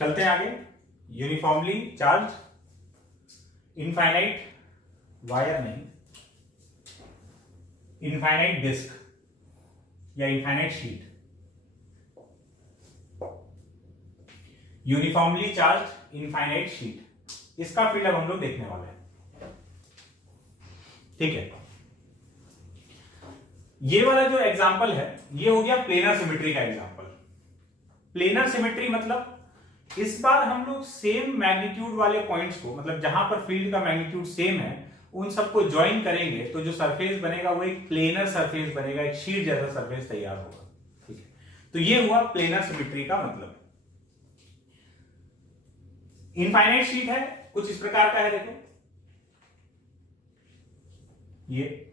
चलते हैं आगे। यूनिफॉर्मली चार्ज इनफाइनाइट वायर नहीं, इनफाइनाइट डिस्क या infinite sheet. Uniformly charge infinite sheet, इसका फील्ड अब हम लोग देखने वाले हैं। ठीक है, ये वाला जो एग्जांपल है ये हो गया प्लेनर सिमेट्री का एग्जांपल। प्लेनर सिमेट्री मतलब इस बार हम लोग सेम मैग्नीट्यूड वाले पॉइंट्स को, मतलब जहां पर फील्ड का मैग्नीट्यूड सेम है, उन सबको ज्वाइन करेंगे तो जो सरफेस बनेगा वो एक प्लेनर सरफेस बनेगा, एक शीट जैसा सरफेस तैयार होगा। ठीक है, तो ये हुआ प्लेनर सिमेट्री का मतलब। इनफाइनाइट शीट है, कुछ इस प्रकार का है, देखो ये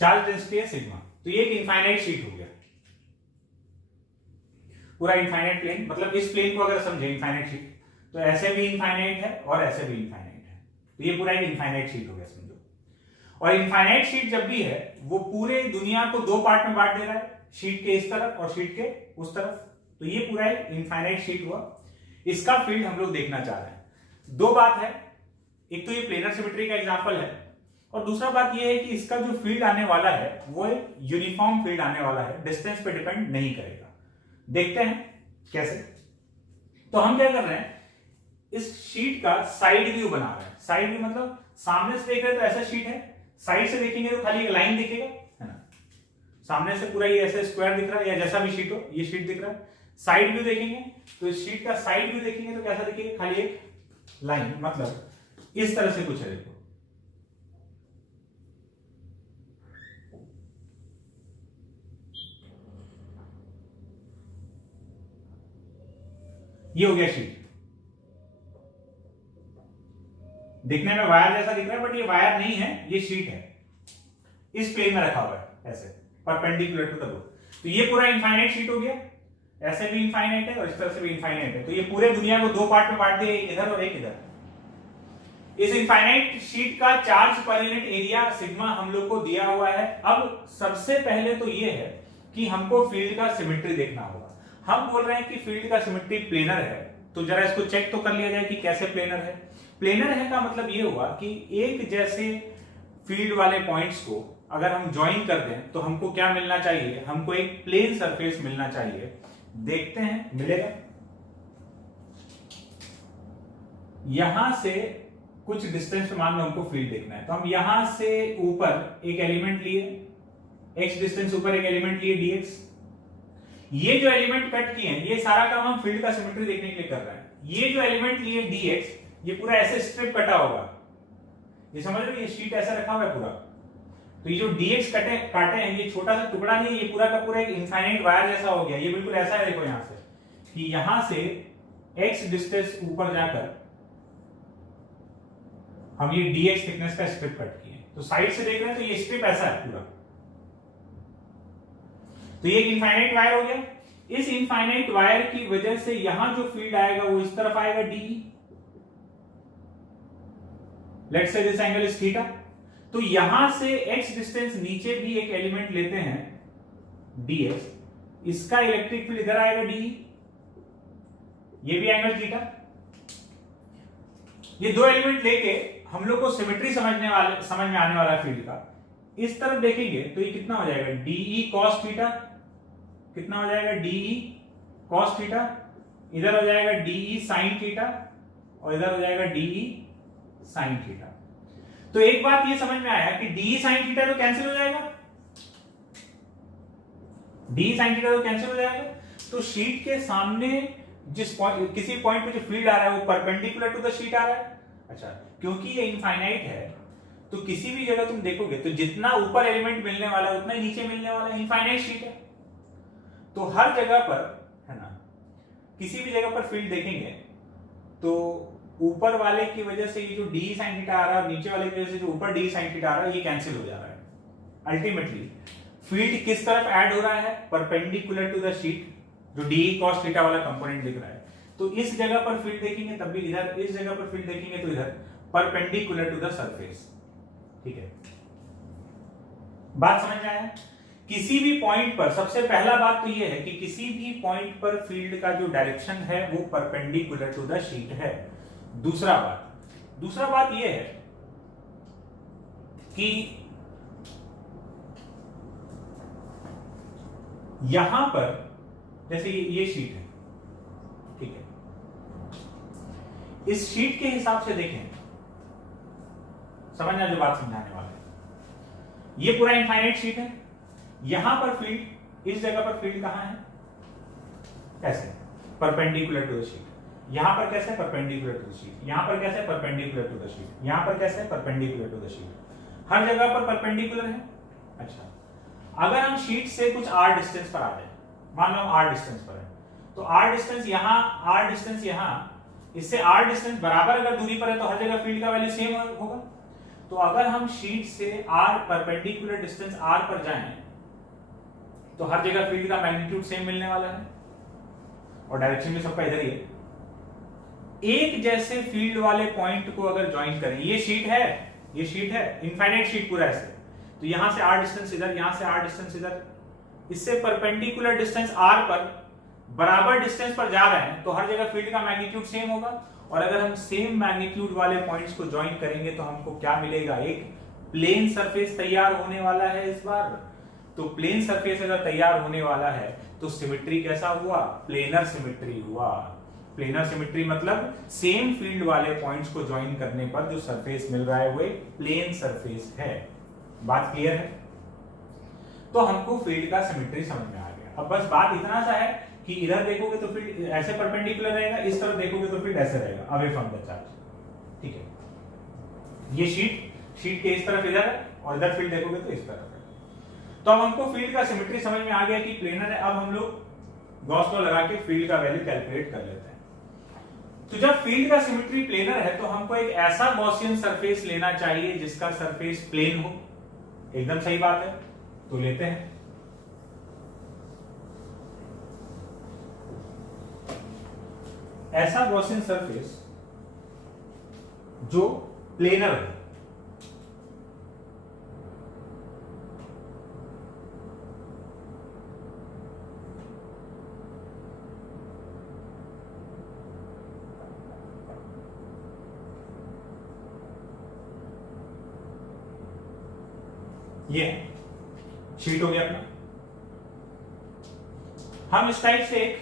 चार्ज डेंसिटी है सिग्मा। तो ये एक इनफाइनाइट शीट हो गया, पूरा इनफाइनाइट प्लेन। मतलब इस प्लेन को अगर समझे इनफाइनाइट शीट, तो ऐसे भी इनफाइनाइट है और ऐसे भी इनफाइनाइट है, तो ये पूरा एक इनफाइनाइट शीट हो गया समझो। और इनफाइनाइट शीट जब भी है वो पूरे दुनिया को दो पार्ट में बांट दे रहा है, शीट के इस तरफ और शीट के उस तरफ। तो ये पूरा एक इनफाइनाइट शीट हुआ। इसका फील्ड हम लोग देखना चाह रहे हैं। दो बात है, एक तो ये प्लेनर सिमेट्री का एग्जांपल है, और दूसरा बात ये है कि इसका जो फील्ड आने वाला है वो यूनिफॉर्म फील्ड आने वाला है, डिस्टेंस पे डिपेंड नहीं करेगा। देखते हैं कैसे। तो हम क्या कर रहे हैं, इस शीट का साइड व्यू बना रहे हैं। साइड व्यू मतलब सामने से देख रहे हैं तो ऐसा शीट है, साइड से देखेंगे तो खाली एक लाइन दिखेगा, है ना। सामने से पूरा ये ऐसे स्क्वायर दिख रहा है या जैसा भी शीट हो, ये शीट दिख रहा है। साइड व्यू देखेंगे तो इस शीट का साइड व्यू देखेंगे तो कैसा दिखेगा, खाली एक लाइन, मतलब इस तरह से कुछ है। देखो ये हो गया शीट। दिखने में वायर जैसा दिख रहा है बट ये वायर नहीं है, ये शीट है। इस प्लेन में रखा हुआ है ऐसे परपेंडिकुलर टू द बोर्ड। तो ये पूरा इनफाइनाइट शीट हो गया, ऐसे भी इनफाइनाइट है और इस तरह से भी इनफाइनाइट है। तो ये पूरे दुनिया को दो पार्ट में बांट दिया, एक इधर और एक इधर। इस इनफाइनाइट शीट का charge per unit area sigma हम लोग को दिया हुआ है। अब सबसे पहले तो ये है कि हमको फील्ड का सिमेट्री देखना होगा। हम बोल रहे हैं कि फील्ड का सिमेट्री प्लेनर है, तो जरा इसको चेक तो कर लिया जाए कि कैसे प्लेनर है। प्लेनर है का मतलब ये हुआ कि एक जैसे फील्ड वाले पॉइंट्स को अगर हम ज्वाइन कर दें तो हमको क्या मिलना चाहिए, हमको एक प्लेन सरफेस मिलना चाहिए। देखते हैं मिलेगा। यहां से कुछ डिस्टेंस पे मान लो हमको फील्ड देखना है, तो हम यहां से ऊपर एक एलिमेंट लिए, x डिस्टेंस ऊपर एक एलिमेंट लिए dx। ये जो एलिमेंट कट किए हैं, ये सारा काम हम फील्ड का सिमेट्री देखने के लिए कर रहे हैं। ये जो एलिमेंट लिए dx, ये पूरा ऐसे स्ट्रिप कटा होगा, ये समझ रहे हो, ये शीट ऐसा रखा हुआ है पूरा। तो ये जो dx काटे हैं, ये छोटा सा टुकड़ा नहीं है, ये पूरा का पूरा एक इनफाइनाइट वायर जैसा हो गया। ये बिल्कुल ऐसा है, देखो यहां से कि यहां से x डिस्टेंस ऊपर जाकर हम ये dx थिकनेस का स्ट्रिप कट किए। तो साइड से देख रहे हैं तो ये स्ट्रिप ऐसा है पूरा। तो ये एक इनफाइनाइट वायर हो गया। इस इनफाइनाइट वायर की वजह से यहां जो फील्ड आएगा वो इस तरफ आएगा D. Let's say this angle is theta. तो यहां से x डिस्टेंस नीचे भी एक एलिमेंट लेते हैं dx, इसका इलेक्ट्रिक फील्ड इधर आएगा डी, ये भी एंगल थीटा। ये दो एलिमेंट लेके हम लोग को सिमेट्री समझ में आने वाला फील्ड का, इस तरफ देखेंगे तो ये कितना हो जाएगा, डीई कॉस थीटा। कितना हो जाएगा, डीई कॉस थीटा। इधर हो जाएगा डीई साइन थीटा और इधर हो जाएगा डीई साइन थीटा। तो एक बात ये समझ में आया कि डीई साइन थीटा तो कैंसिल हो जाएगा, डीई साइन थीटा तो कैंसिल हो जाएगा। तो शीट के सामने जिस पॉइंट, किसी पॉइंट पे जो फील्ड आ रहा है वो परपेंडिकुलर टू द शीट आ रहा है। अच्छा, क्योंकि ये इनफाइनाइट है तो किसी भी जगह तुम देखोगे तो जितना ऊपर एलिमेंट मिलने वाला है उतना ही नीचे मिलने वाला है। इनफाइनाइट शीट है तो हर जगह पर, है ना, किसी भी जगह पर फील्ड देखेंगे तो ऊपर वाले की वजह से ये जो डी साइन थीटा आ रहा है और नीचे वाले की वजह से जो ऊपर डी साइन थीटा आ रहा है ये कैंसिल हो जा रहा है। अल्टीमेटली फील्ड किस तरफ ऐड हो रहा है, परपेंडिकुलर टू द शीट, जो डी कॉस थीटा वाला कंपोनेंट दिख रहा है। तो इस जगह पर फील्ड देखेंगे तब भी इधर, इस जगह पर फील्ड देखेंगे तो इधर, परपेंडिकुलर टू द सरफेस। ठीक है, बात समझ में आया? किसी भी पॉइंट पर सबसे पहला बात तो यह है कि किसी भी पॉइंट पर फील्ड का जो डायरेक्शन है वो परपेंडिकुलर टू द शीट है। दूसरा बात यह है कि यहां पर जैसे ये शीट है, ठीक है, इस शीट के हिसाब से देखें, समझना जो बात समझाने वाला है। ये पूरा इनफाइनाइट शीट है, यहां पर फील्ड, इस जगह पर फील्ड कहां है, कैसे, परपेंडिकुलर टू द शीट। यहां पर कैसे, परपेंडिकुलर टू द शीट। यहां पर कैसे, परपेंडिकुलर टू द शीट। यहां पर कैसे, परपेंडिकुलर टू द शीट। हर जगह पर परपेंडिकुलर है। अच्छा, अगर हम शीट से कुछ r डिस्टेंस पर आ जाए, मान लो r डिस्टेंस पर है, तो r डिस्टेंस यहां, r डिस्टेंस यहां, इससे r डिस्टेंस बराबर अगर दूरी पर है तो हर जगह फील्ड का वैल्यू सेम होगा। तो अगर हम शीट से r परपेंडिकुलर डिस्टेंस r पर जाएं तो हर जगह फील्ड का मैग्नीट्यूड सेम मिलने वाला है और डायरेक्शन भी सबका इधर ही है। एक जैसे फील्ड वाले पॉइंट को अगर ज्वाइन करें, ये शीट है इनफाइनाइट शीट पूरा ऐसे, तो यहां से r डिस्टेंस इधर, यहां से r डिस्टेंस इधर, इससे परपेंडिकुलर डिस्टेंस r पर बराबर डिस्टेंस पर जा रहे हैं तो हर जगह फील्ड का मैग्नीट्यूड सेम होगा। और अगर हम सेम मैग्नीट्यूड वाले पॉइंट्स को ज्वाइन करेंगे तो हमको क्या मिलेगा, एक प्लेन सरफेस तैयार होने वाला है इस बार। तो प्लेन सरफेस अगर तैयार होने वाला है तो सिमेट्री कैसा हुआ, प्लेनर सिमेट्री हुआ। प्लेनर सिमेट्री मतलब सेम फील्ड वाले पॉइंट्स को ज्वाइन करने पर जो सरफेस मिल रहा है वो एक प्लेन सरफेस है। बात क्लियर है? तो हमको फील्ड का सिमेट्री समझ में आ गया। अब बस बात इतना सा है कि इधर देखोगे तो फील्ड ऐसे परपेंडिकुलर रहेगा, इस तरफ देखोगे तो फील्ड ऐसे रहेगा, अवे फ्रॉम द चार्ज। ठीक है, ये शीट के इस तरफ इधर है और इधर फील्ड देखोगे तो इस तरफ है। तो अब हमको फील्ड का सिमेट्री समझ में आ गया कि प्लेनर है। अब हम लोग गॉस लॉ लगा के फील्ड का वैल्यू कैलकुलेट कर लेते हैं। तो जब फील्ड का सिमेट्री प्लेनर है तो हमको एक ऐसा गॉसियन सरफेस लेना चाहिए जिसका सरफेस प्लेन हो। एकदम सही बात है, तो लेते हैं। ऐसा गॉसियन सरफेस जो प्लेनर है, ये शीट हो गया अपना। हम इस टाइप से एक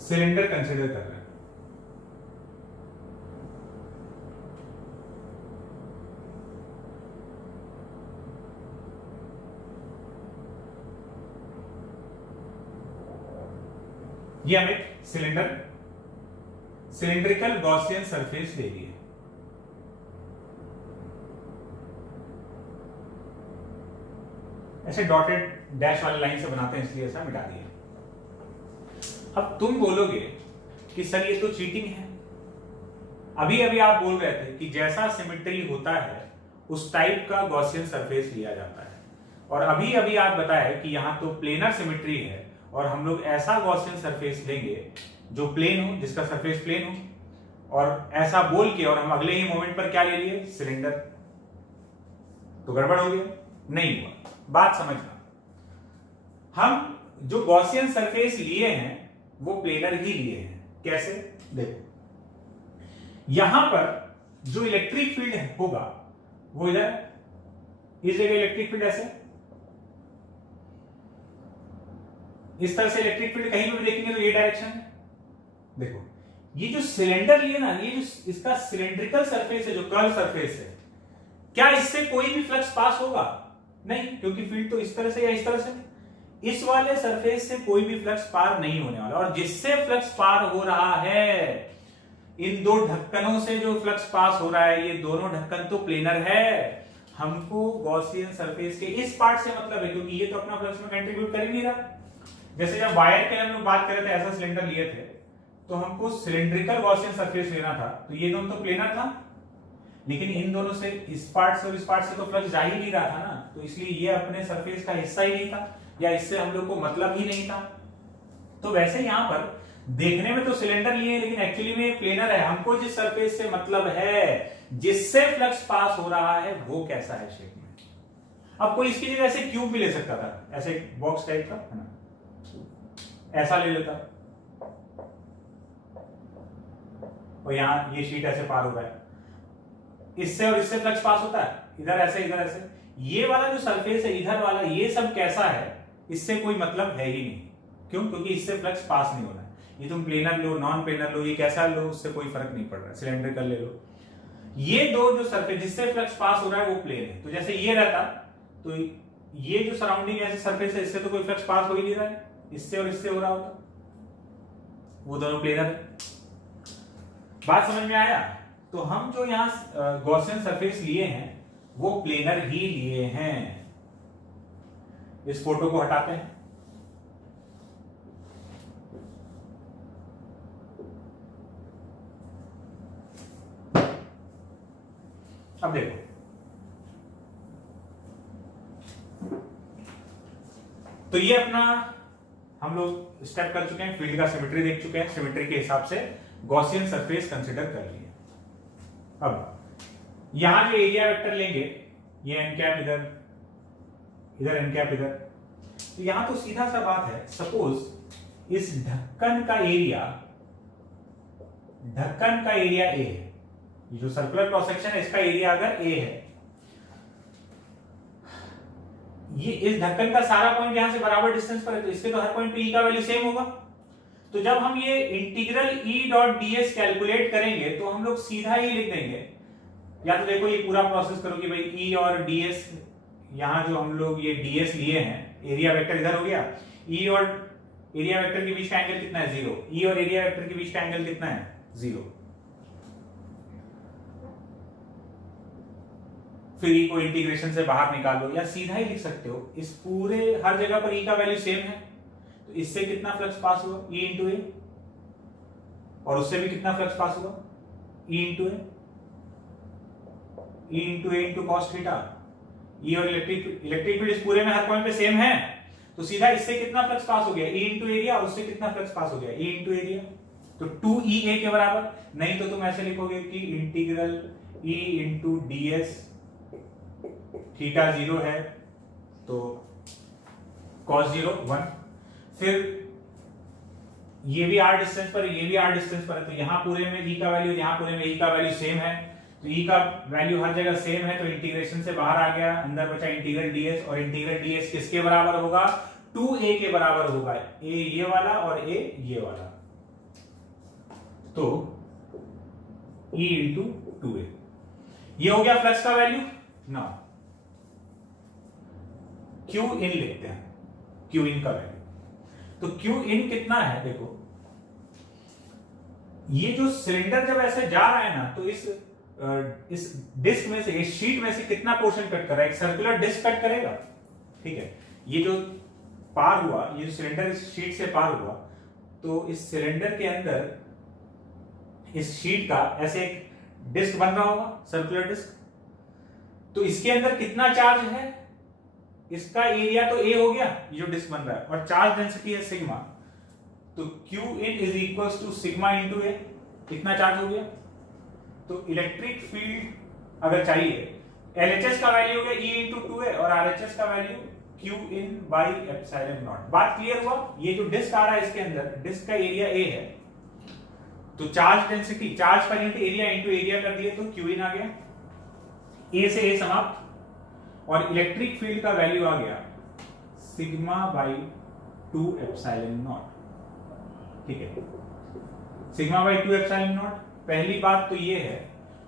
सिलेंडर कंसीडर कर रहे हैं। ये हम एक सिलेंड्रिकल गॉसियन सरफेस ले लिए। ऐसे डॉटेड डैश वाली लाइन से बनाते हैं इसलिए ऐसा मिटा दिया। अब तुम बोलोगे कि सर ये तो चीटिंग है। अभी अभी आप बोल रहे थे कि जैसा सिमेट्री होता है उस टाइप का गॉसियन सरफेस लिया जाता है, और अभी अभी आप बताए कि यहां तो प्लेनर सिमेट्री है और हम लोग ऐसा गॉसियन सरफेस लेंगे जो प्लेन हो, जिसका सरफेस प्लेन हो। और ऐसा बोल के और हम अगले ही मोमेंट पर क्या ले लिए, सिलेंडर। तो गड़बड़ हो गया? नहीं हुआ। बात समझना, हम जो गॉसियन सरफेस लिए हैं वो प्लेनर ही लिए हैं। कैसे? देखो, यहां पर जो इलेक्ट्रिक फील्ड होगा वो इधर, इस जगह इलेक्ट्रिक फील्ड ऐसे, इस तरह से इलेक्ट्रिक फील्ड कहीं भी देखेंगे तो ये डायरेक्शन है। देखो, ये जो सिलेंडर लिए ना, ये जो इसका सिलेंड्रिकल सरफेस है, जो कर्व सरफेस है, क्या इससे कोई भी फ्लक्स पास होगा? नहीं, क्योंकि फील्ड तो इस तरह से या इस तरह से, इस वाले सरफेस से कोई भी फ्लक्स पार नहीं होने वाला। और जिससे फ्लक्स पार हो रहा है, इन दो ढक्कनों से जो फ्लक्स पास हो रहा है, ये दोनों ढक्कन तो प्लेनर है। हमको गॉसियन सरफेस के इस पार्ट से मतलब है, क्योंकि ये तो अपना फ्लक्स में कंट्रीब्यूट कर ही नहीं रहा। जैसे जब वायर के हम लोग बात कर रहे थे, ऐसा सिलेंडर लिए थे तो हमको सिलिंड्रिकल गॉसियन सरफेस लेना था, तो ये दोनों तो प्लेनर था, लेकिन इन दोनों से इस पार्ट से और इस पार्ट से तो फ्लक्स जा ही नहीं रहा था ना, तो इसलिए ये अपने सरफेस का हिस्सा ही नहीं था, या इससे हम लोग को मतलब ही नहीं था। तो वैसे यहां पर देखने में तो सिलेंडर लिए, लेकिन एक्चुअली में प्लेनर है। हमको जिस सरफेस से मतलब है, जिससे फ्लक्स पास हो रहा है, वो कैसा है शेप में। अब कोई इसकी जगह ऐसे क्यूब भी ले सकता था, ऐसे बॉक्स टाइप का है ना, ऐसा ले लेता, और यहां ये शीट ऐसे पार हो रहा है, इससे और इससे फ्लक्स पास होता है, इधर ऐसे इधर ऐसे। ये वाला जो सरफेस है इधर वाला, ये सब कैसा है, इससे कोई मतलब है ही नहीं। क्यों? क्योंकि इससे फ्लक्स पास नहीं होना है। ये तुम प्लेनर लो, नॉन प्लेनर लो, ये कैसा लो, उससे कोई फर्क नहीं पड़ रहा है। सिलेंड्रिकल ले लो, ये दो जो सरफेस जिससे फ्लक्स पास हो रहा है वो प्लेन है। तो जैसे ये रहता, तो ये जो सराउंडिंग ऐसे सरफेस है, इससे तो कोई फ्लक्स पास हो ही नहीं रहा है, इससे और इससे हो रहा होता, वो दोनों प्लेनर है। बात समझ में आया? तो हम जो यहां गॉसियन सरफेस लिए हैं वो प्लेनर ही लिए हैं। इस फोटो को हटाते हैं, अब देखो, तो ये अपना हम लोग स्टेप कर चुके हैं, फील्ड का सिमेट्री देख चुके हैं, सिमेट्री के हिसाब से गॉसियन सरफेस कंसीडर कर लिए। अब यहां जो एरिया वेक्टर लेंगे, ये एन कैप इधर, इधर एन कैप इधर, तो यहां तो सीधा सा बात है, सपोज इस ढक्कन का एरिया ए है, ये जो सर्कुलर क्रॉस सेक्शन है इसका एरिया अगर ए है, ये इस ढक्कन का सारा पॉइंट यहां से बराबर डिस्टेंस पर है, तो इसके तो हर पॉइंट पे ई का वैल्यू सेम होगा। तो जब हम ये integral E dot DS calculate करेंगे तो हम लोग सीधा ही लिख देंगे, या तो देखो ये पूरा प्रोसेस करो कि भाई ई और डीएस, यहां जो हम लोग ये डीएस लिए हैं, एरिया वेक्टर इधर हो गया, ई और एरिया वेक्टर के बीच का एंगल कितना है 0, ई और एरिया वेक्टर के बीच का एंगल कितना है 0। फिर ई को इंटीग्रेशन से बाहर निकालो, या सीधा ही लिख सकते हो, इस पूरे हर जगह पर ई का वैल्यू सेम है, तो इससे कितना फ्लक्स पास हुआ ई इंटू ए, और उससे भी कितना फ्लक्स पास हुआ ई इंटू ए, ई इंटू ए इंटू कॉस थीटा। ई और इलेक्ट्रिक फील्ड इस पूरे में हर पॉइंट पे सेम है, तो सीधा इससे कितना फ्लक्स पास हो गया ई इंटू एरिया, और उससे कितना फ्लक्स पास हो गया ई इंटू एरिया, तो 2EA के बराबर। नहीं तो तुम ऐसे लिखोगे कि integral E into DS, theta 0 है तो cos 0 1, फिर ये भी r डिस्टेंस पर है, ये भी r डिस्टेंस पर है, तो यहां पूरे में e का वैल्यू, यहां पूरे में e का वैल्यू सेम है, तो e का वैल्यू हर जगह सेम है, तो इंटीग्रेशन से बाहर आ गया, अंदर बचा इंटीग्रल ds, और इंटीग्रल ds किसके बराबर होगा 2a के बराबर होगा, a ये वाला और a ये वाला, तो e इंटू 2a। ये हो गया फ्लक्स का वैल्यू ना। क्यू इन लिखते हैं, क्यू इन का वैल्यू, तो क्यू इन कितना है देखो, ये जो सिलेंडर जब ऐसे जा रहा है ना, तो इस डिस्क में से, इस शीट में से कितना पोर्शन कट कर रहा है, एक सर्कुलर डिस्क कट करेगा, ठीक है। ये जो पार हुआ, ये जो सिलेंडर इस शीट से पार हुआ, तो इस सिलेंडर के अंदर इस शीट का ऐसे एक डिस्क बन रहा होगा, सर्कुलर डिस्क, तो इसके अंदर कितना चार्ज है, इसका एरिया तो ए हो गया, ये जो डिस्क बन रहा है, और चार्ज डेंसिटी है सिग्मा, तो Q in is equals to sigma into A, कितना चार्ज हो गया। तो इलेक्ट्रिक फील्ड अगर चाहिए, एलएचएस का वैल्यू हो गया ई इंटू 2a, और आरएचएस का value Q in by epsilon not. बात क्लियर हुआ? ये जो डिस्क आ रहा है इसके अंदर, डिस्क का एरिया ए है, तो charge density, charge per unit area into area कर दिए, तो क्यू इन आ गया, ए से ए समाप्त, और इलेक्ट्रिक फील्ड का वैल्यू आ गया सिग्मा बाई 2 एप्सिलॉन नॉट, ठीक है, सिग्मा बाई 2 एप्सिलॉन नॉट। पहली बात तो ये है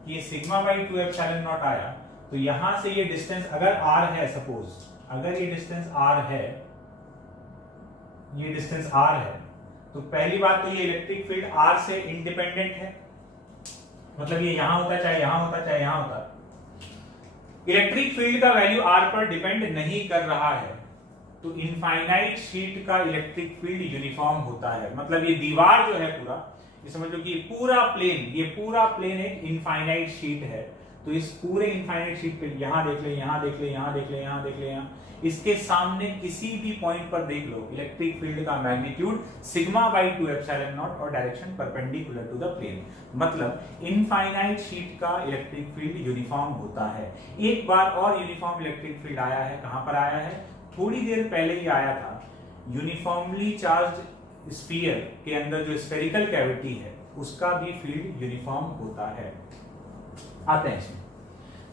कि ये सिग्मा बाई 2 एप्सिलॉन नॉट आया, तो यहां से ये डिस्टेंस अगर r है, सपोज अगर ये डिस्टेंस r है, ये डिस्टेंस r है, तो पहली बात तो ये इलेक्ट्रिक फील्ड r से इंडिपेंडेंट है, मतलब ये यहां होता चाहे यहां होता चाहे यहां होता, इलेक्ट्रिक फील्ड का वैल्यू r पर डिपेंड नहीं कर रहा है, तो इनफाइनाइट शीट का इलेक्ट्रिक फील्ड यूनिफॉर्म होता है। मतलब ये दीवार जो है पूरा, ये समझ लो कि ये पूरा प्लेन एक इनफाइनाइट शीट है। तो इस पूरे इनफाइनाइट शीट पे यहां देख ले, यहां देख ले, यहां देख ले, यहां देख ले, यहां इसके सामने किसी भी पॉइंट पर देख लो इलेक्ट्रिक फील्ड का magnitude sigma by 2 epsilon naught और direction perpendicular to the plane. मतलब इनफाइनाइट शीट का इलेक्ट्रिक फील्ड यूनिफॉर्म होता है। एक बार और यूनिफॉर्म इलेक्ट्रिक फील्ड आया है, कहां पर आया है? थोड़ी देर पहले ही आया था। यूनिफॉर्मली चार्ज्ड स्फीयर के अंदर जो स्फेरिकल कैविटी है उसका भी फील्ड यूनिफॉर्म होता है। आते हैं इसमें।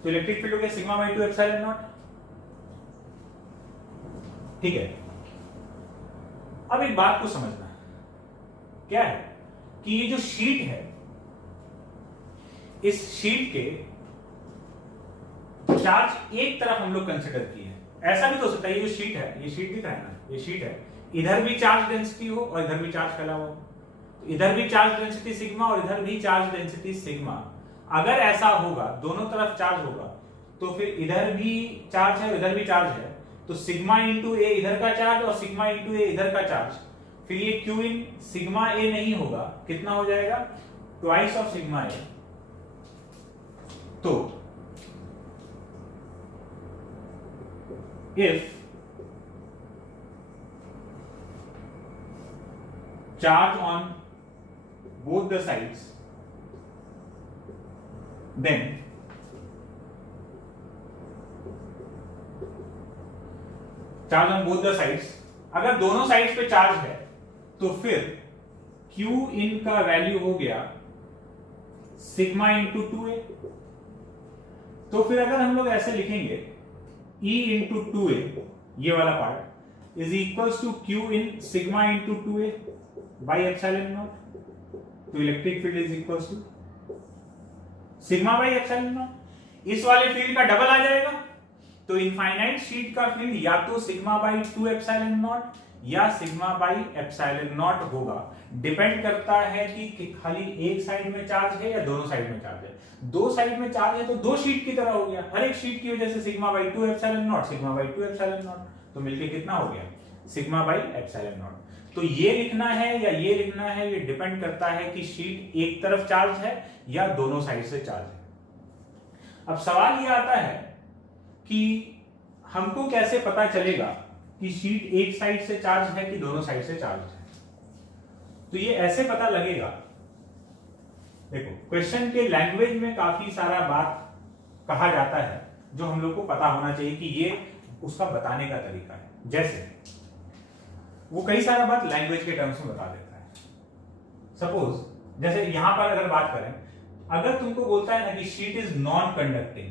तो इलेक्ट्रिक फील्ड हो गया सिग्मा बाई 2 एप्सिलॉन नॉट, ठीक है। अब एक बात को समझना है, क्या है कि ये जो शीट है, इस शीट के चार्ज एक तरफ हम लोग कंसिडर किए हैं। ऐसा भी तो हो सकता है ये जो शीट है, ये शीट दिख रहा है ना, ये शीट है, इधर भी चार्ज डेंसिटी हो और इधर भी चार्ज फैला हो। तो इधर भी चार्ज डेंसिटी सिग्मा और इधर भी चार्ज डेंसिटी सिग्मा। अगर ऐसा होगा, दोनों तरफ चार्ज होगा, तो फिर इधर भी चार्ज है और इधर भी चार्ज है, तो सिग्मा इंटू ए इधर का चार्ज और सिग्मा इंटू ए इधर का चार्ज, फिर ये क्यू इन सिग्मा ए नहीं होगा, कितना हो जाएगा? ट्वाइस ऑफ सिग्मा ए। तो if charge on both the sides, then charge on both the sides, अगर दोनों साइड्स पे चार्ज है तो फिर Q इन का वैल्यू हो गया सिग्मा इंटू 2a। तो फिर अगर हम लोग ऐसे लिखेंगे E इंटू 2a, ये वाला part is equals to Q in sigma into 2a by epsilon naught. तो electric field is equals to sigma by epsilon naught. इस वाले फील्ड का डबल आ जाएगा। तो इनफाइनाइट शीट का फील्ड या तो सिग्मा बाई 2 एप्सिलॉन नॉट या सिग्मा बाई एप्सिलॉन नॉट होगा। डिपेंड करता है कि खाली एक साइड में चार्ज है या दोनों साइड में चार्ज है। दो साइड में चार्ज है तो दो शीट की तरह हो गया, हर एक शीट की वजह से sigma by 2 epsilon not, sigma by 2 epsilon naught, तो मिलके कितना हो गया? Sigma by epsilon naught. तो ये लिखना है या ये लिखना है, ये डिपेंड करता है कि शीट एक तरफ चार्ज है या दोनों साइड से चार्ज है। अब सवाल ये आता है कि हमको कैसे पता चलेगा कि शीट एक साइड से चार्ज है कि दोनों साइड से चार्ज है? तो ये ऐसे पता लगेगा, देखो क्वेश्चन के लैंग्वेज में काफी सारा बात कहा जाता है जो हम लोग को पता होना चाहिए कि ये उसका बताने का तरीका है। जैसे वो कई सारा बात लैंग्वेज के टर्म्स में बता देता है। सपोज जैसे यहां पर अगर बात करें, अगर तुमको बोलता है ना कि शीट इज नॉन कंडक्टिंग,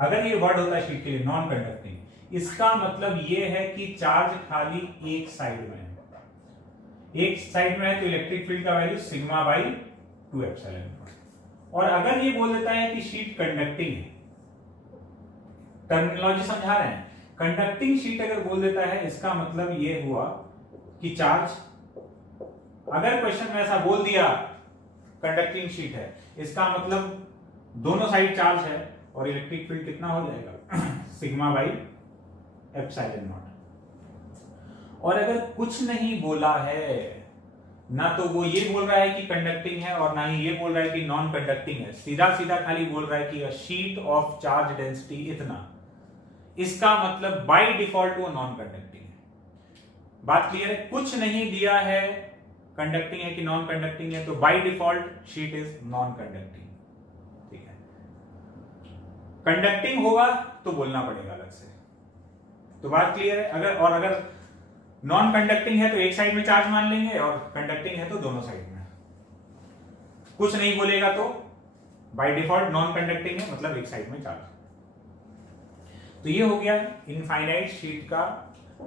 अगर ये वर्ड होता है शीट के लिए नॉन कंडक्टिंग, इसका मतलब ये है कि चार्ज खाली एक साइड में है। एक साइड में है तो इलेक्ट्रिक फील्ड का value sigma by 2 epsilon naught. और अगर ये बोल देता है कि शीट कंडक्टिंग है, टर्मिनोलॉजी समझा रहे हैं, कंडक्टिंग शीट अगर बोल देता है इसका मतलब ये हुआ कि चार्ज, अगर क्वेश्चन में ऐसा बोल दिया कंडक्टिंग शीट है, इसका मतलब दोनों साइड चार्ज है और इलेक्ट्रिक फील्ड कितना हो जाएगा? Sigma by epsilon naught. और अगर कुछ नहीं बोला है, ना तो वो ये बोल रहा है कि कंडक्टिंग है और ना ही ये बोल रहा है कि नॉन कंडक्टिंग है, सीधा सीधा खाली बोल रहा है कि a sheet of charge density इतना, इसका मतलब बाय डिफॉल्ट वो नॉन कंडक्टिंग है। बात क्लियर है? कुछ नहीं दिया है कंडक्टिंग है कि नॉन कंडक्टिंग है, तो by default sheet is non conducting. ठीक है, कंडक्टिंग होगा तो बोलना पड़ेगा अलग से। तो बात क्लियर है? अगर नॉन कंडक्टिंग है तो एक साइड में चार्ज मान लेंगे और कंडक्टिंग है तो दोनों साइड में। कुछ नहीं बोलेगा तो बाय डिफॉल्ट नॉन कंडक्टिंग है, मतलब एक साइड में चार्ज। तो ये हो गया इनफाइनाइट शीट का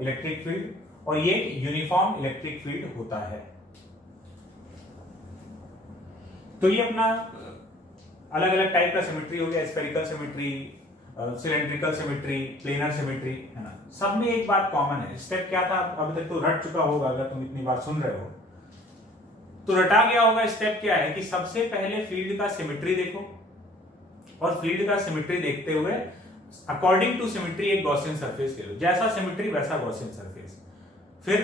इलेक्ट्रिक फील्ड, और ये यूनिफॉर्म इलेक्ट्रिक फील्ड होता है। तो ये अपना अलग अलग टाइप का सिमेट्री हो गया, spherical symmetry, cylindrical symmetry, planar symmetry, है ना। सब में एक बात कॉमन है। स्टेप क्या था अभी तक तो रट चुका होगा, अगर तुम इतनी बार सुन रहे हो तो रटा गया होगा। स्टेप क्या है कि सबसे पहले फील्ड का सिमेट्री देखो, और फील्ड का सिमेट्री देखते हुए अकॉर्डिंग टू सिमेट्री एक गॉसियन सरफेस ले लो। जैसा सिमेट्री वैसा गॉसियन सरफेस। फिर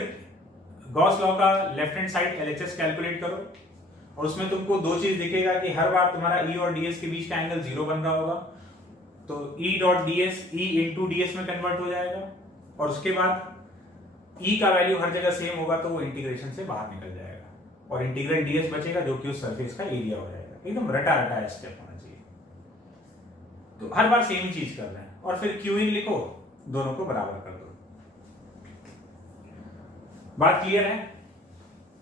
गॉस लॉ का left hand side LHS calculate करो और उसमें तुमको दो चीज दिखेगा कि हर बार तुम्हारा E और DS के बीच का एंगल 0 बन रहा होगा, तो E dot ds E into ds में कन्वर्ट हो जाएगा और उसके बाद E का वैल्यू हर जगह सेम होगा तो वो इंटीग्रेशन से बाहर निकल जाएगा और इंटीग्रल ds बचेगा जो कि उस सरफेस का एरिया हो जाएगा। एकदम रटा रटा स्टेप होना चाहिए। तो हर बार सेम ही चीज कर रहे हैं और फिर Q इन लिखो, दोनों को बराबर कर दो। बात क्लियर है?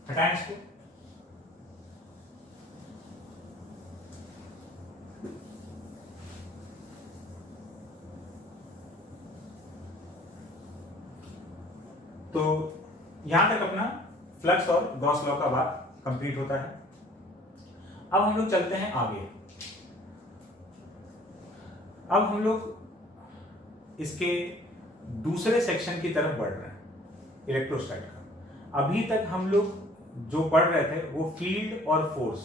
हटाएं इसको। तो यहां तक अपना फ्लक्स और गॉस लॉ का बात कंप्लीट होता है। अब हम लोग चलते हैं आगे। अब हम लोग इसके दूसरे सेक्शन की तरफ बढ़ रहे हैं, इलेक्ट्रोस्टैट का। अभी तक हम लोग जो पढ़ रहे थे वो फील्ड और फोर्स,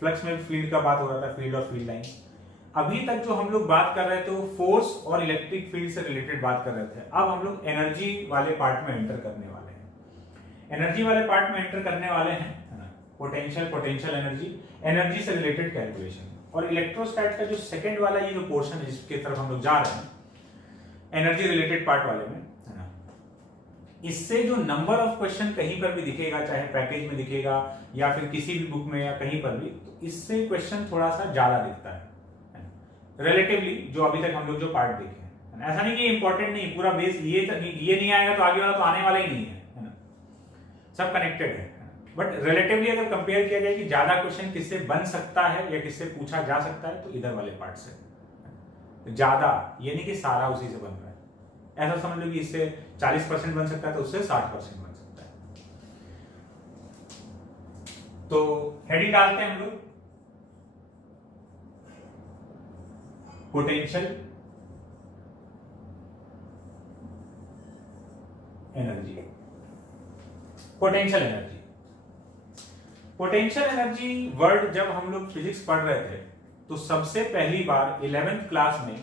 फ्लक्स में फील्ड का बात हो रहा था, फील्ड और फील्ड लाइन। अभी तक जो हम लोग बात कर रहे थे वो फोर्स और इलेक्ट्रिक फील्ड से रिलेटेड बात कर रहे थे। अब हम लोग एनर्जी वाले पार्ट में एंटर करने वाले हैं। एनर्जी वाले पार्ट में एंटर करने वाले हैं पोटेंशियल एनर्जी, एनर्जी से रिलेटेड कैलकुलेशन। और इलेक्ट्रोस्टैट का जो सेकंड वाला ये जो पोर्शन है जिसके तरफ हम लोग जा रहे हैं, एनर्जी रिलेटेड पार्ट वाले में, है ना, इससे जो नंबर ऑफ क्वेश्चन कहीं पर भी दिखेगा, चाहे पैकेज में दिखेगा या फिर किसी भी बुक में या कहीं पर भी, तो इससे क्वेश्चन थोड़ा सा ज्यादा दिखता है रिलेटिवली जो अभी तक हम लोग जो पार्ट देखे हैं। ऐसा नहीं कि इंपॉर्टेंट नहीं, पूरा बेस ये नहीं आएगा तो आगे वाला तो आने वाला ही नहीं है ना, सब कनेक्टेड है। बट रिलेटिवली अगर कंपेयर किया जाए कि ज्यादा क्वेश्चन किससे बन सकता है या किससे पूछा जा सकता है, तो इधर वाले पार्ट से ज्यादा, ये नहीं कि सारा उसी से बन रहा है। ऐसा समझ लो कि इससे 40% बन सकता है तो उससे 60% बन सकता है। तो हेडिंग डालते हैं हम लोग, potential energy. Potential energy, potential energy word जब हम लोग फिजिक्स पढ़ रहे थे तो सबसे पहली बार 11th क्लास में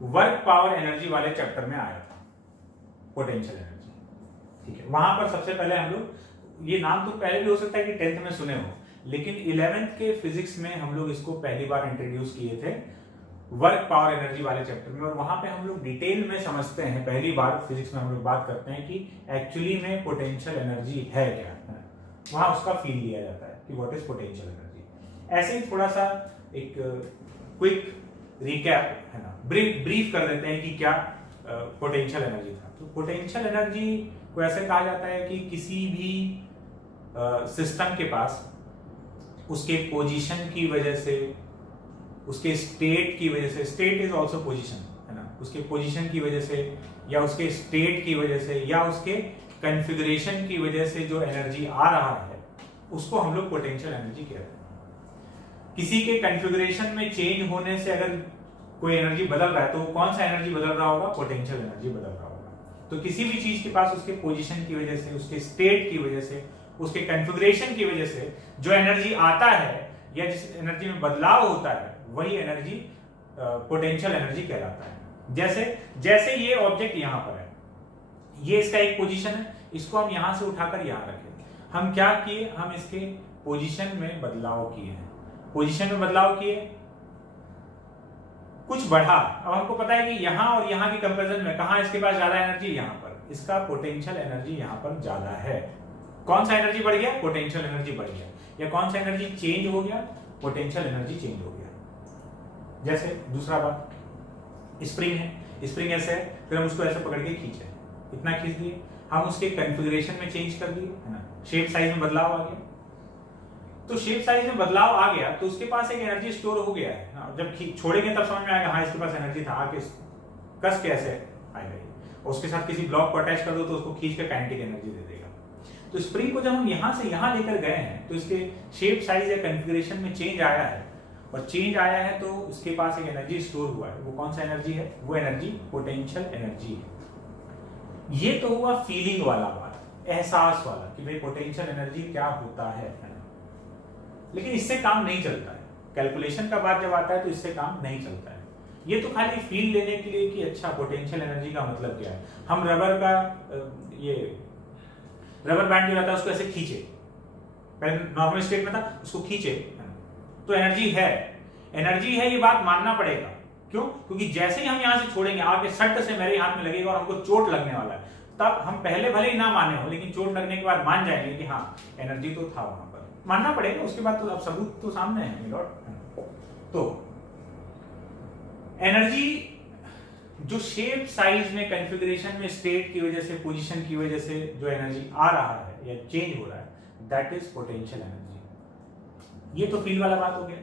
वर्क पावर एनर्जी वाले चैप्टर में आया था पोटेंशियल एनर्जी। ठीक है, वहां पर सबसे पहले हम लोग, ये नाम तो पहले भी हो सकता है कि 10th में सुने हो, लेकिन 11th के फिजिक्स में हम लोग इसको पहली बार इंट्रोड्यूस किए थे वर्क पावर एनर्जी वाले चैप्टर में। और वहां पे हम लोग डिटेल में समझते हैं, पहली बार फिजिक्स में हम लोग बात करते हैं कि एक्चुअली में पोटेंशियल एनर्जी है क्या, वहां उसका फील लिया जाता है कि व्हाट इज पोटेंशियल एनर्जी। ऐसे ही थोड़ा सा एक क्विक रिकैप है ना, ब्रीफ कर देते हैं कि क्या पोटेंशियल एनर्जी था। तो पोटेंशियल एनर्जी को ऐसे कहा जाता है कि किसी भी सिस्टम के पास उसके पोजीशन की वजह से, उसके स्टेट की वजह से, स्टेट इज आल्सो पोजीशन है ना, उसके पोजीशन की वजह से या उसके स्टेट की वजह से या उसके कॉन्फ़िगरेशन की वजह से जो एनर्जी आ रहा है उसको हम लोग पोटेंशियल एनर्जी कहते हैं। किसी के कॉन्फ़िगरेशन में चेंज होने से अगर कोई एनर्जी बदल रहा है तो कौन सा एनर्जी बदल रहा होगा? पोटेंशियल एनर्जी बदल रहा होगा। तो किसी भी चीज के पास उसके पोजीशन की वजह से, उसके स्टेट की वजह से, उसके कॉन्फ़िगरेशन की वजह से जो एनर्जी आता है या जिस एनर्जी में बदलाव होता है वही एनर्जी पोटेंशियल एनर्जी कहलाता है। जैसे ये ऑब्जेक्ट यहां पर है, ये इसका एक पोजीशन है, इसको हम यहां से उठाकर यहां रखें। हम क्या किए? हम इसके पोजीशन में बदलाव किए हैं। पोजीशन में बदलाव किए, कुछ बढ़ा। अब हमको पता है कि यहां और यहां के कंपैरिजन में कहां इसके पास ज्यादा एनर्जी? यहां पर। इसका पोटेंशियल एनर्जी यहां पर ज्यादा है। कौन सा एनर्जी बढ़ गया? पोटेंशियल एनर्जी बढ़ गया। या कौन सा एनर्जी चेंज हो गया? पोटेंशियल एनर्जी चेंज हो गया। जैसे दूसरा बात, स्प्रिंग है, स्प्रिंग ऐसे है, फिर हम उसको ऐसे पकड़ के खींचे, इतना खींच दिए, हम उसके कॉन्फ़िगरेशन में चेंज कर दिए, है ना, शेप साइज में बदलाव आ गया। तो शेप साइज में बदलाव आ गया तो उसके पास एक एनर्जी स्टोर हो गया है ना। जब छोड़ेंगे तब समझ में आएगा हाँ इसके पास एनर्जी था, आके कस के ऐसे आएगा। उसके साथ किसी ब्लॉक को अटैच कर दो तो उसको खींच के काइनेटिक एनर्जी दे देगा। तो स्प्रिंग को जब हम यहां से यहां लेकर गए हैं तो इसके शेप साइज या कॉन्फ़िगरेशन में चेंज आया है, और चेंज आया है तो उसके पास एक एनर्जी स्टोर हुआ है। वो कौन सा एनर्जी है? वो एनर्जी पोटेंशियल एनर्जी है। ये तो हुआ फीलिंग वाला बात, एहसास वाला कि भाई पोटेंशियल एनर्जी क्या होता है ना। लेकिन इससे काम नहीं चलता है। कैलकुलेशन का बात जब आता है तो इससे काम नहीं चलता है। ये तो खाली फील लेने के लिए कि अच्छा पोटेंशियल एनर्जी का मतलब क्या है। हम रबर का ये रबर बैंड जो रहता है उसको ऐसे खींचे, पहले नॉर्मल स्टेट में था, उसको खींचे, तो एनर्जी है ये बात मानना पड़ेगा। क्यों? क्योंकि जैसे ही हम यहां से छोड़ेंगे, आके सट से मेरे हाथ में लगेगा और हमको चोट लगने वाला है, तब हम पहले भले ही ना माने हो, लेकिन चोट लगने के बाद मान जाएंगे कि हाँ एनर्जी तो था वहां पर, मानना पड़ेगा। उसके बाद तो अब सबूत तो सामने है मिलॉर्ड। तो एनर्जी जो शेप, साइज में, कॉन्फ़िगरेशन में, स्टेट की वजह से, पोजीशन की वजह से जो एनर्जी आ रहा है या चेंज हो रहा है, दैट इज पोटेंशियल एनर्जी। ये तो फील वाला बात हो गया।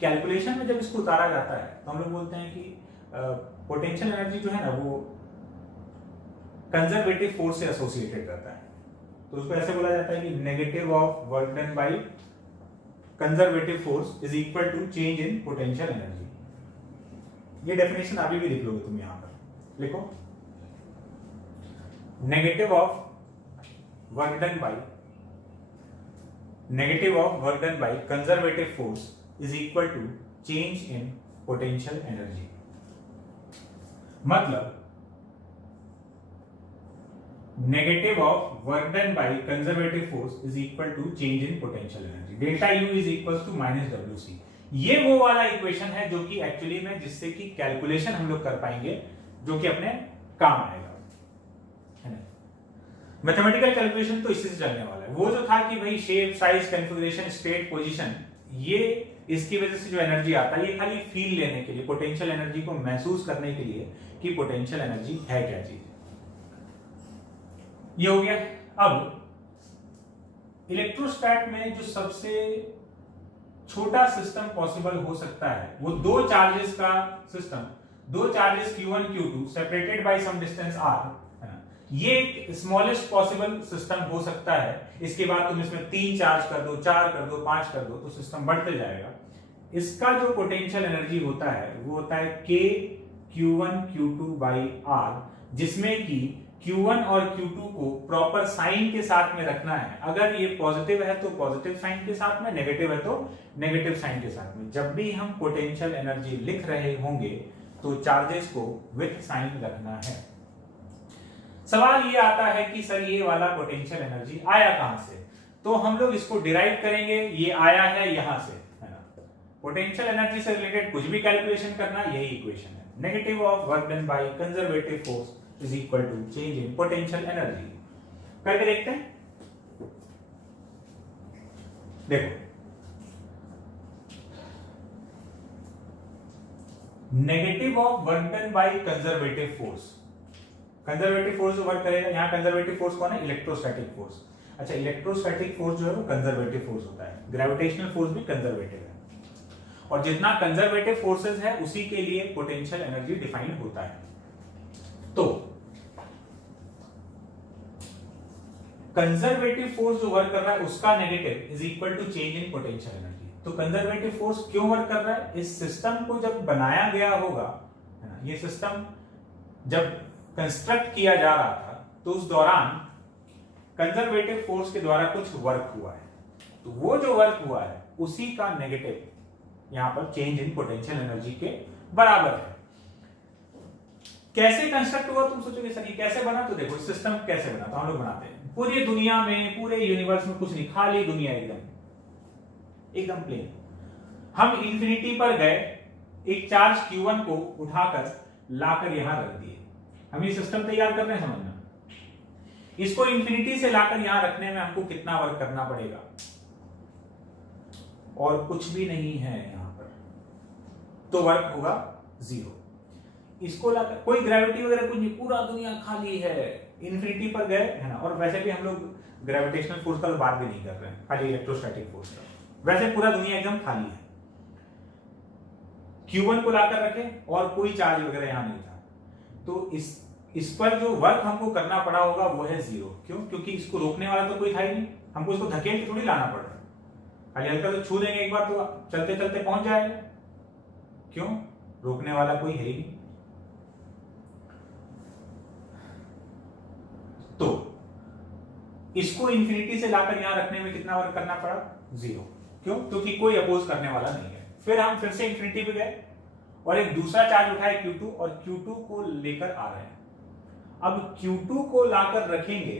कैलकुलेशन में जब इसको उतारा जाता है तो हम लोग बोलते हैं कि पोटेंशियल एनर्जी जो है ना वो कंजर्वेटिव फोर्स से एसोसिएटेड रहता है। तो उसको ऐसे बोला जाता है कि negative of work done by conservative force is equal to change in potential energy. ये डेफिनेशन अभी भी लिख लोगे तुम यहां पर, लिखो negative of work done by conservative force is equal to change in potential energy। मतलब negative of work done by conservative force is equal to change in potential energy। delta U is equals to minus WC। ये वो वाला equation है जो कि actually में जिससे कि कैलकुलेशन हम लोग कर पाएंगे, जो कि अपने काम आएगा, है ना। मैथमेटिकल कैलकुलेशन तो इसी से चलने वाला है। वो जो था कि भाई shape, size, configuration, state, position, ये इसकी वजह से जो एनर्जी आता है ये खाली फील लेने के लिए, पोटेंशियल एनर्जी को महसूस करने के लिए कि पोटेंशियल एनर्जी है क्या चीज। ये हो गया। अब इलेक्ट्रोस्टैट में जो सबसे छोटा सिस्टम पॉसिबल हो सकता है वो दो चार्जेस का सिस्टम, दो charges Q1 Q2 separated by some distance r, ये एक स्मॉलेस्ट पॉसिबल सिस्टम हो सकता है। इसके बाद तुम इसमें 3 चार्ज कर दो, 4 कर दो, 5 कर दो, तो सिस्टम बढ़ते जाएगा। इसका जो पोटेंशियल एनर्जी होता है वो होता है K Q1 Q2 by R, जिसमें कि Q1 और Q2 को प्रॉपर साइन के साथ में रखना है। अगर ये पॉजिटिव है तो पॉजिटिव साइन के साथ में, नेगेटिव है तो नेगेटिव साइन के साथ में। जब भी हम पोटेंशियल एनर्जी लिख रहे होंगे तो चार्जेस को विथ साइन रखना है। सवाल ये आता है कि सर ये वाला पोटेंशियल एनर्जी आया कहां से? तो हम लोग इसको डिराइव करेंगे, ये आया है यहां से, है ना। पोटेंशियल एनर्जी से रिलेटेड कुछ भी कैलकुलेशन करना, यही इक्वेशन है। Negative of work done by conservative force is equal to change in potential energy. करके देखते हैं। देखो, negative of work done by conservative force, conservative force जो वर्क करेगा, यहां कंजर्वेटिव फोर्स कौन है? Electrostatic force. अच्छा, इलेक्ट्रोस्टैटिक फोर्स जो है वो कंजर्वेटिव फोर्स होता है। ग्रेविटेशनल फोर्स भी कंजर्वेटिव है, और जितना कंजर्वेटिव फोर्सेस है उसी के लिए पोटेंशियल एनर्जी डिफाइन होता है। तो कंजर्वेटिव फोर्स जो वर्क कर रहा है उसका negative is equal to change in potential energy. तो कंजर्वेटिव फोर्स क्यों वर्क कर रहा है? इस सिस्टम को जब बनाया गया होगा, है ना, ये सिस्टम जब कंस्ट्रक्ट किया जा रहा था तो उस दौरान कंजर्वेटिव फोर्स के द्वारा कुछ वर्क हुआ है, तो वो जो वर्क हुआ है उसी का नेगेटिव यहां पर चेंज इन पोटेंशियल एनर्जी के बराबर है। कैसे कंस्ट्रक्ट हुआ? तुम सोचोगे सर ये कैसे बना? तो देखो सिस्टम कैसे बना, तो हम लोग बनाते हैं। पूरी दुनिया में, पूरे यूनिवर्स में कुछ नहीं, खाली दुनिया, एकदम प्लेन। हम इंफिनिटी पर गए, एक चार्ज Q1 को उठाकर लाकर यहां रख दिए। हम ये सिस्टम तैयार कर रहे हैं, समझना। इसको इंफिनिटी से लाकर यहां रखने में हमको कितना वर्क करना पड़ेगा? और कुछ भी नहीं है यहां पर, तो वर्क होगा 0। इसको लाकर कोई ग्रेविटी वगैरह कुछ नहीं, पूरा दुनिया खाली है, इंफिनिटी पर गए, है ना। और वैसे भी हम लोग ग्रेविटेशनल फोर्स का बात भी नहीं कर रहे हैं, खाली इलेक्ट्रोस्टैटिक फोर्स का। वैसे पूरा दुनिया एकदम खाली है। Q1 को लाकर रखे और कोई चार्ज वगैरह यहां नहीं था, तो इस पर जो वर्क हमको करना पड़ा होगा वो है 0। क्यों? क्योंकि इसको रोकने वाला तो कोई था ही नहीं, हमको इसको धकेल के थोड़ी लाना पड़ रहा है। खाली हल्का तो छू देंगे एक बार तो चलते चलते पहुंच जाएगा। क्यों? रोकने वाला कोई है ही नहीं। तो इसको इंफिनिटी से लाकर यहां रखने में कितना वर्क करना पड़ा? 0। क्यों? क्योंकि कोई अपोज करने वाला नहीं है। फिर हम फिर से इंफिनिटी पे गए और एक दूसरा चार्ज उठाए Q2, और Q2 को लेकर आ रहे हैं। अब Q2 को लाकर रखेंगे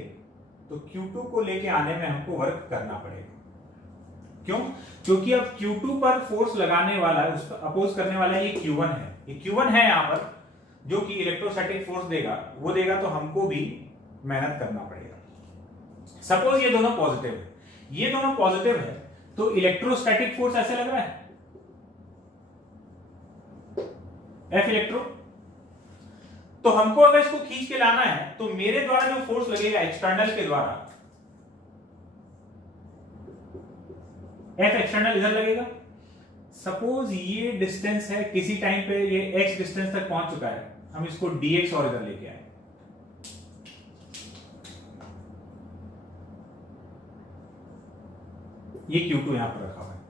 तो Q2 को लेके आने में हमको वर्क करना पड़ेगा। क्यों? क्योंकि अब Q2 पर फोर्स लगाने वाला, उस पर अपोज करने वाला ये Q1 है। ये Q1 है यहाँ पर, जो कि इलेक्ट्रोस्टैटिक फोर्स देगा, वो देगा तो हमको भी मेहनत करना पड़ेगा। सपोज ये दोनों पॉजिटिव है, ये दोनों पॉजिटिव है, तो इलेक्ट्रोस्टैटिक फोर्स ऐसे लग रहा है F इलेक्ट्रो। तो हमको अगर इसको खींच के लाना है तो मेरे द्वारा जो फोर्स लगेगा एक्सटर्नल के द्वारा, F एक्सटर्नल इधर लगेगा। सपोज ये डिस्टेंस है, किसी टाइम पे ये x डिस्टेंस तक पहुंच चुका है, हम इसको dx और इधर लेके आए। ये Q2 यहां पर रखा हुआ है,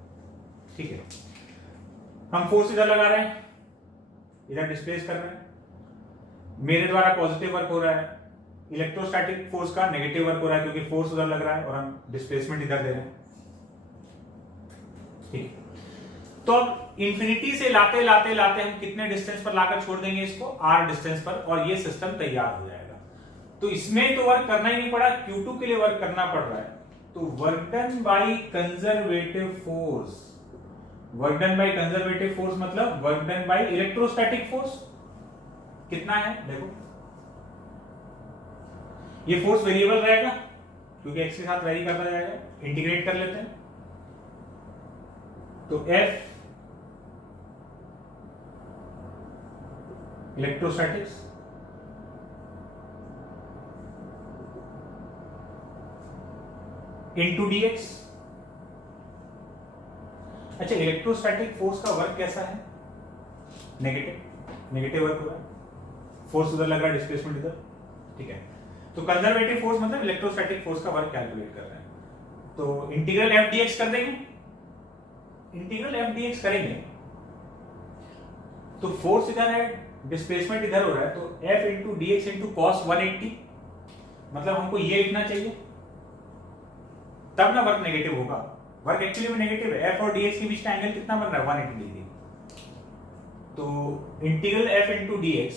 ठीक है। हम फोर्स इधर लगा रहे हैं, इधर डिस्प्लेस कर रहे हैं, मेरे द्वारा पॉजिटिव वर्क हो रहा है, इलेक्ट्रोस्टैटिक फोर्स का नेगेटिव वर्क हो रहा है क्योंकि फोर्स उधर लग रहा है और हम डिस्प्लेसमेंट इधर दे रहे हैं, ठीक। तो अब इंफिनिटी से लाते लाते लाते हम कितने डिस्टेंस पर लाकर छोड़ देंगे इसको, r डिस्टेंस पर, और ये सिस्टम तैयार हो जाएगा। तो इसमें तो वर्क करना ही नहीं पड़ा, Q2 के लिए वर्क करना पड़ रहा है। तो work done by conservative force, work done by conservative force मतलब work done by electrostatic force कितना है, देखो ये फोर्स वेरिएबल रहेगा क्योंकि x के साथ वेरी करता जाएगा, इंटीग्रेट कर लेते हैं। तो F इलेक्ट्रोस्टैटिक्स इंटू dx। अच्छा, इलेक्ट्रोस्टैटिक फोर्स का वर्क कैसा है, नेगेटिव वर्क हो रहा है, फोर्स उधर लग रहा है, डिस्प्लेसमेंट इधर, ठीक है। तो कंजर्वेटिव फोर्स मतलब इलेक्ट्रोस्टैटिक फोर्स का वर्क कैलकुलेट कर रहे हैं। तो इंटीग्रल F dx कर देंगे, इंटीग्रल F dx करेंगे तो फोर्स इधर है, डिस्प्लेसमेंट इधर हो रहा है, तो F into dx into cos 180, मतलब हमको ये लिखना चाहिए, तब ना वर्क नेगेटिव होगा। वर्क एक्चुअली में नेगेटिव है, F और dx के बीच का एंगल कितना बन रहा है, 180 डिग्री। तो integral F into dx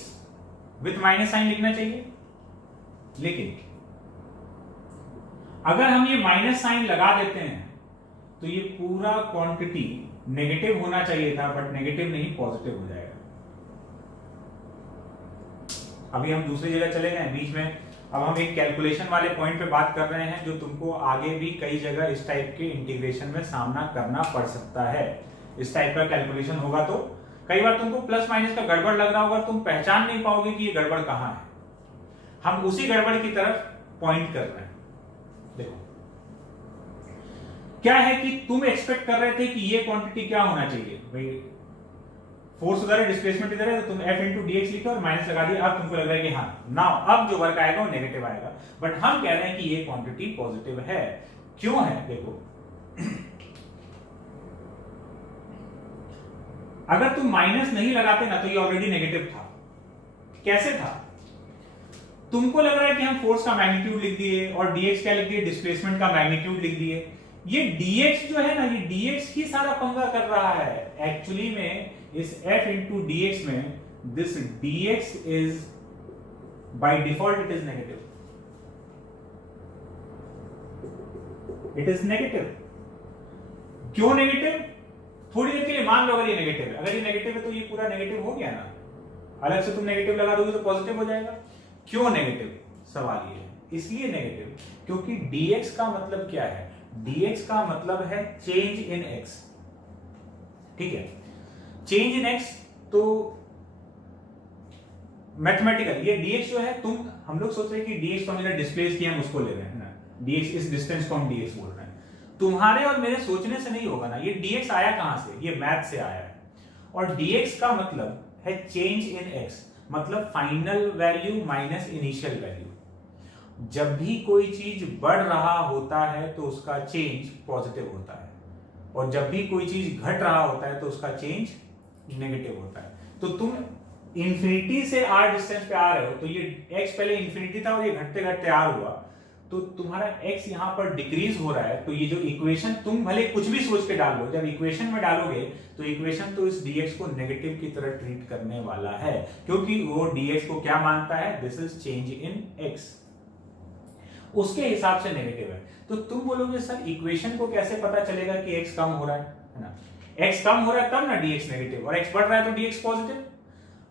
with minus sign लिखना चाहिए, लेकिन अगर हम ये माइनस साइन लगा देते हैं तो ये पूरा क्वांटिटी नेगेटिव होना चाहिए था, बट नेगेटिव नहीं, पॉजिटिव हो जाएगा। अभी हम दूसरी जगह चले गए बीच में, अब हम एक कैलकुलेशन वाले पॉइंट पे बात कर रहे हैं जो तुमको आगे भी कई जगह इस टाइप के इंटीग्रेशन में सामना करना पड़ सकता है। इस टाइप का कैलकुलेशन होगा तो कई बार तुमको प्लस माइनस का गड़बड़ लग रहा होगा, तुम पहचान नहीं पाओगे कि ये गड़बड़ कहां है। हम उसी गड़बड़ की तरफ पॉइंट कर रहे हैं। देखो क्या है कि तुम एक्सपेक्ट कर रहे थे कि ये क्वांटिटी क्या होना चाहिए, भाई फोर्स उधर है, डिस्प्लेसमेंट इधर है, तो तुम F इंटू dx लिखो और माइनस लगा दिया। अब तुमको लग रहा है कि हाँ नाउ अब जो वर्क आएगा वो नेगेटिव आएगा, बट हम कह रहे हैं कि ये क्वांटिटी पॉजिटिव है। क्यों है, देखो अगर तुम माइनस नहीं लगाते ना तो ये ऑलरेडी नेगेटिव था। कैसे था, तुमको लग रहा है कि हम फोर्स का मैग्नीट्यूड लिख दिए और dx क्या लिख दिए, डिस्प्लेसमेंट का मैग्नीट्यूड लिख दिए। ये dx जो है ना, ये dx ही सारा पंगा कर रहा है। एक्चुअली में इस f इंटू dx में this dx is by default it is negative, it is negative. क्यों नेगेटिव, थोड़ी देर के लिए मान लो अगर ये नेगेटिव है, अगर ये नेगेटिव है तो ये पूरा नेगेटिव हो गया ना, अलग से तुम नेगेटिव लगा दोगे तो पॉजिटिव हो जाएगा। क्यों नेगेटिव, सवाल ये है, इसलिए नेगेटिव क्योंकि dx का मतलब क्या है, dx का मतलब है चेंज इन x, ठीक है। चेंज इन x तो मैथमेटिकल ये dx जो है, तुम हम लोग सोच रहे हैं कि dx को हमने डिस्प्लेस किया, हम उसको ले रहे हैं ना, dx इस डिस्टेंस को हम dx बोल रहे हैं। तुम्हारे और मेरे सोचने से नहीं होगा ना, ये dx आया कहां से, ये मैथ से आया है। और dx का मतलब है चेंज इन x, मतलब final value minus initial value. जब भी कोई चीज बढ़ रहा होता है तो उसका चेंज पॉजिटिव होता है, और जब भी कोई चीज घट रहा होता है तो उसका चेंज नेगेटिव होता है। तो तुम इंफिनिटी से r डिस्टेंस पे आ रहे हो, तो ये x पहले इंफिनिटी था और ये घटते घटते r हुआ, तो तुम्हारा x यहां पर डिक्रीज हो रहा है। तो ये जो इक्वेशन तुम भले कुछ भी सोच के डालो, जब इक्वेशन में डालोगे तो इक्वेशन तो इस dx को नेगेटिव की तरह ट्रीट करने वाला है, क्योंकि वो dx को क्या मानता है, this is change in x। उसके हिसाब से नेगेटिव है। तो तुम बोलोगे सर इक्वेशन को कैसे पता चलेगा कि x कम हो रहा है ना, x कम हो रहा है तब ना dx नेगेटिव, और x बढ़ रहा है तो dx पॉजिटिव।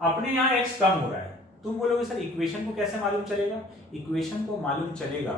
अपने यहाँ x कम हो रहा है, तुम बोलोगे सर इक्वेशन को कैसे मालूम चलेगा, इक्वेशन को मालूम चलेगा